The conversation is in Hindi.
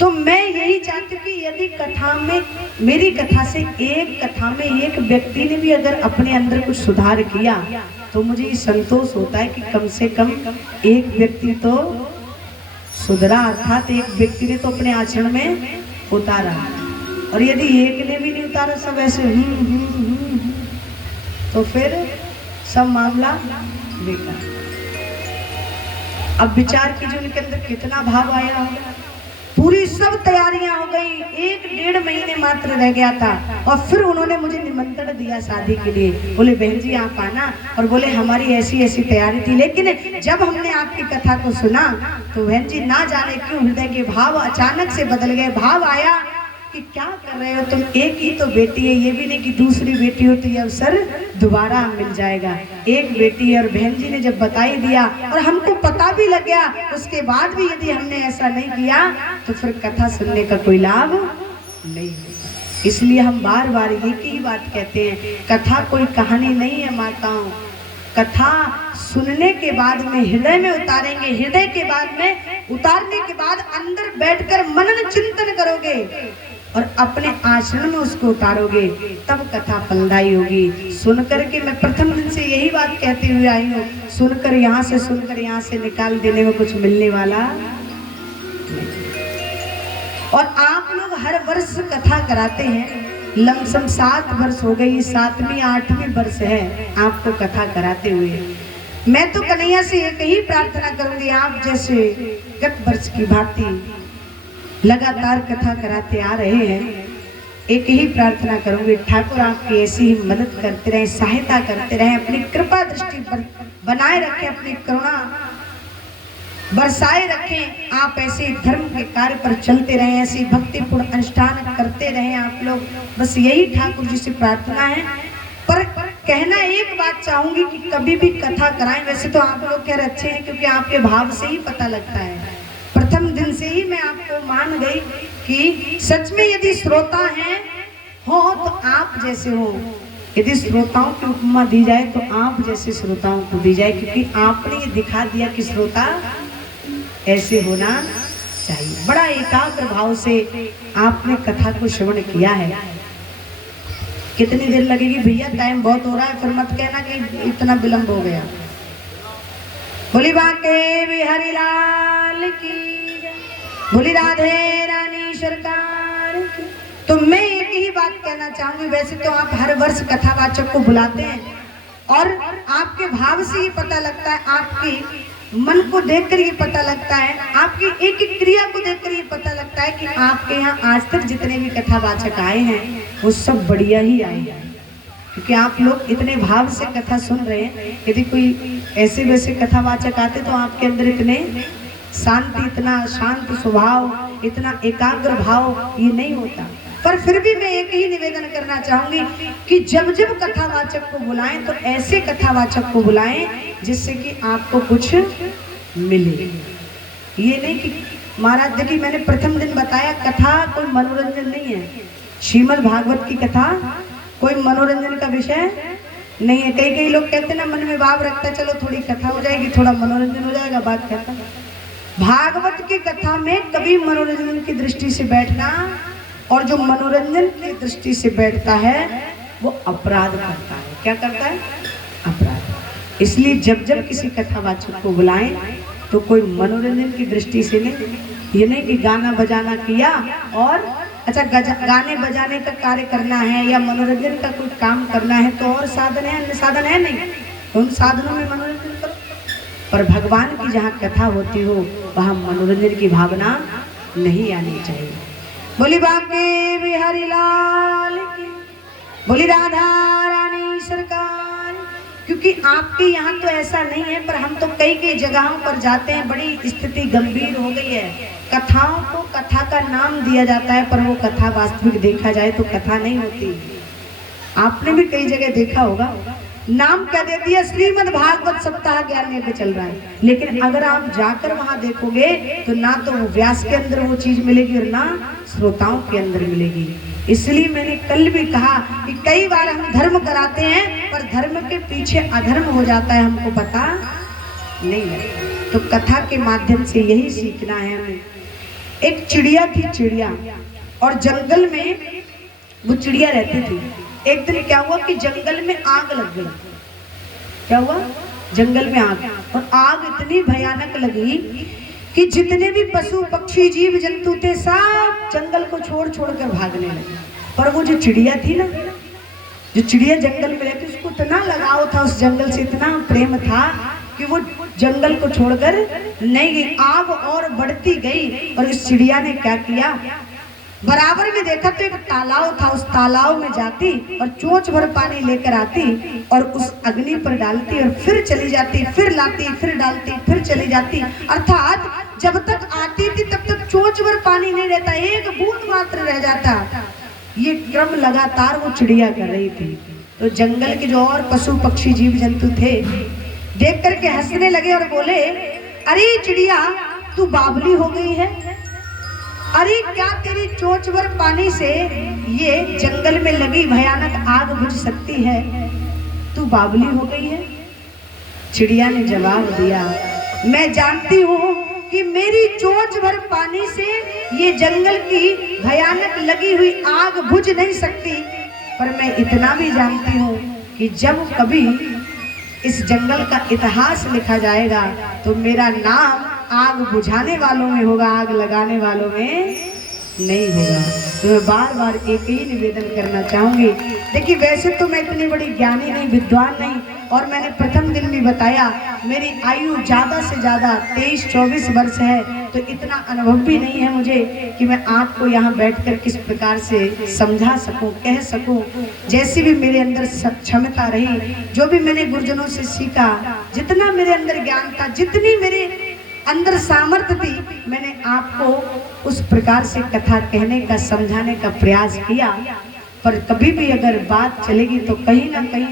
तो मैं यही चाहती हूँ कि यदि कथा में, मेरी कथा से एक कथा में एक व्यक्ति ने भी अगर अपने अंदर कुछ सुधार किया तो मुझे ये संतोष होता है कि कम से कम एक व्यक्ति तो सुधरा, अर्थात एक व्यक्ति ने तो अपने आचरण में उतारा। और यदि एक ने भी नहीं उतारा, सब ऐसे तो फिर सब मामला बेकार। अब विचार कीजिए उनके अंदर कितना भाव आया होगा। पूरी सब तैयारियां हो गई, 1-1.5 महीने मात्र रह गया था और फिर उन्होंने मुझे निमंत्रण दिया शादी के लिए। बोले बहन जी आप आना, और बोले हमारी ऐसी ऐसी तैयारी थी। लेकिन जब हमने आपकी कथा को सुना तो बहन जी ना जाने क्यों हृदय के भाव अचानक से बदल गए। भाव आया कि क्या कर रहे हो तुम, एक ही तो बेटी है, ये भी नहीं कि दूसरी बेटी हो तो ये अवसर दोबारा मिल जाएगा। एक बेटी है। और बहन जी ने जब बताई दिया और हमको पता भी लग गया, उसके बाद भी यदि हमने ऐसा नहीं किया तो फिर कथा सुनने का कोई लाभ नहीं होगा। इसलिए हम बार बार एक ही बात कहते हैं, कथा कोई कहानी नहीं है माताओं। कथा सुनने के बाद में हृदय में उतारेंगे, हृदय के बाद में उतारने के बाद अंदर बैठकर मनन चिंतन करोगे और अपने आचरण में उसको उतारोगे, तब कथा फलदायी होगी। सुनकर के मैं प्रथम दिन से यही बात कहते हुए आई हूँ, सुनकर यहाँ से निकाल देने में कुछ मिलने वाला नहीं। और आप लोग हर वर्ष कथा कराते हैं, लमसम 7 वर्ष हो गई, 7वीं 8वीं वर्ष है आपको कथा कराते हुए। मैं तो कन्हैया से एक ही प्रार्थना करूंगी, आप जैसे गत वर्ष की भांति लगातार कथा कराते आ रहे हैं, एक ही प्रार्थना करूंगी, ठाकुर आपकी ऐसी ही मदद करते रहे, सहायता करते रहे, अपनी कृपा दृष्टि बनाए रखें, अपनी करुणा बरसाए रखें। आप ऐसे धर्म के कार्य पर चलते रहें, ऐसी भक्तिपूर्ण अनुष्ठान करते रहें आप लोग। बस यही ठाकुर जी से प्रार्थना है। पर कहना एक बात चाहूंगी कि कभी भी कथा कराएं। वैसे तो आप लोग कह रहे अच्छे हैं, क्योंकि आपके भाव से ही पता लगता है। प्रथम दिन से ही मैं आपको मान गई कि सच में यदि श्रोता हैं हो तो आप जैसे हो। यदि श्रोताओं की उपमा दी जाए तो आप जैसे श्रोताओं को दी जाए, क्योंकि आपने ये दिखा दिया कि श्रोता ऐसे होना चाहिए। बड़ा एकाग्र भाव से आपने कथा को श्रवण किया है। कितनी देर लगेगी भैया, टाइम बहुत हो रहा है, फिर मत कहना कि इतना विलंब हो गया। बोली बांके बिहारी लाल की, बोली राधे रानी सरकार की। तो मैं एक ही बात कहना चाहूंगी, वैसे तो आप हर वर्ष कथावाचक को बुलाते हैं और आपके भाव से ही पता लगता है, आपकी मन को देखकर ये पता लगता है, आपकी एक एक क्रिया को देखकर ये पता लगता है कि आपके यहाँ आज तक जितने भी कथावाचक आए हैं वो सब बढ़िया ही आए हैं, क्योंकि आप लोग इतने भाव से कथा सुन रहे हैं। यदि कोई ऐसे वैसे कथावाचक आते तो आपके अंदर इतने शांति, इतना शांत स्वभाव, इतना एकाग्र भाव ये नहीं होता। पर फिर भी मैं एक ही निवेदन करना चाहूंगी कि जब जब कथावाचक को बुलाएं तो ऐसे कथावाचक को बुलाएं जिससे कि आपको कुछ मिले। ये नहीं कि महाराज देखिए, मैंने प्रथम दिन बताया कथा कोई मनोरंजन नहीं है। श्रीमद् भागवत की कथा कोई मनोरंजन का विषय नहीं है। कई लोग कहते ना मन में भाव रखता, चलो थोड़ी कथा हो जाएगी, थोड़ा मनोरंजन हो जाएगा, बात खत्म। भागवत की कथा में कभी मनोरंजन की दृष्टि से बैठना, और जो मनोरंजन की दृष्टि से बैठता है वो अपराध करता है। क्या करता है? अपराध। इसलिए जब जब किसी कथावाचक को बुलाएं तो कोई मनोरंजन की दृष्टि से नहीं, ये नहीं कि गाना बजाना किया और अच्छा गाने बजाने का कार्य करना है या मनोरंजन का कोई काम करना है तो और साधन है, अन्य साधन है नहीं, उन साधनों में मनोरंजन करो। पर भगवान की जहाँ कथा होती हो वहाँ मनोरंजन की भावना नहीं आनी चाहिए। बोली बांके बिहारी लाल की, बोली राधा रानी सरकार। क्योंकि आपके यहाँ तो ऐसा नहीं है, पर हम तो कई जगहों पर जाते हैं, बड़ी स्थिति गंभीर हो गई है। कथाओं को कथा का नाम दिया जाता है, पर वो कथा वास्तविक देखा जाए तो कथा नहीं होती। आपने भी कई जगह देखा होगा, नाम क्या दे दिया, श्रीमद् भागवत सप्ताह ज्ञान लेकर चल रहा है, लेकिन अगर आप जाकर वहां देखोगे तो ना तो वो व्यास के अंदर वो चीज मिलेगी और ना श्रोताओं के अंदर मिलेगी। इसलिए मैंने कल भी कहा कि कई बार हम धर्म कराते हैं पर धर्म के पीछे अधर्म हो जाता है, हमको पता नहीं लगता। तो कथा के माध्यम से यही सीखना है हमें एक चिड़िया थी, चिड़िया, और जंगल में वो चिड़िया रहती थी। एक दिन क्या हुआ कि जंगल में आग लग गई। क्या हुआ? जंगल में आग, और आग इतनी भयानक लगी कि जितने भी पशु पक्षी जीव जंतु थे सब जंगल को छोड़ छोड़ कर भागने लगे। पर वो जो चिड़िया थी ना, जो चिड़िया जंगल में रहती, उसको इतना लगाव था उस जंगल से, इतना प्रेम था कि वो जंगल को छोड़कर नहीं गई। आग और बढ़ती गई और इस चिड़िया ने क्या किया, बराबर में देखा तो एक तालाब था, उस तालाब में जाती और चोंच भर पानी लेकर आती और उस अग्नि पर डालती और फिर चली जाती, फिर लाती, फिर डालती, फिर चली जाती। अर्थात जब तक आती थी तब तक चोंच भर पानी नहीं रहता, एक बूंद मात्र रह जाता। ये क्रम लगातार वो चिड़िया कर रही थी। तो जंगल के जो और पशु पक्षी जीव जंतु थे देख करके हंसने लगे और बोले, अरे चिड़िया तू बावली हो गई है, अरे क्या तेरी चोंच भर पानी से ये जंगल में लगी भयानक आग बुझ सकती है, तू बावली हो गई है। चिड़िया ने जवाब दिया, मैं जानती हूँ कि मेरी चोंच भर पानी से ये जंगल की भयानक लगी हुई आग बुझ नहीं सकती, पर मैं इतना भी जानती हूँ कि जब कभी इस जंगल का इतिहास लिखा जाएगा तो मेरा नाम आग बुझाने वालों में होगा, आग लगाने वालों में नहीं होगा। तो मैं बार बार एक ही निवेदन करना चाहूंगी। देखिए वैसे तो मैं इतनी बड़ी ज्ञानी नहीं, विद्वान नहीं, और मैंने प्रथम दिन भी बताया मेरी आयु ज़्यादा से ज़्यादा 23-24 वर्ष है, तो इतना अनुभव भी नहीं है मुझे कि मैं आपको यहाँ बैठकर किस प्रकार से समझा सकूं, कह सकूं। जैसी भी मेरे अंदर क्षमता रही, जो भी मैंने गुरुजनों से सीखा, जितना मेरे अंदर ज्ञान था, जितनी मेरे अंदर सामर्थ्य थी, मैंने आपको उस प्रकार से कथा कहने का, समझाने का प्रयास किया। पर कभी भी अगर बात चलेगी तो कहीं ना कहीं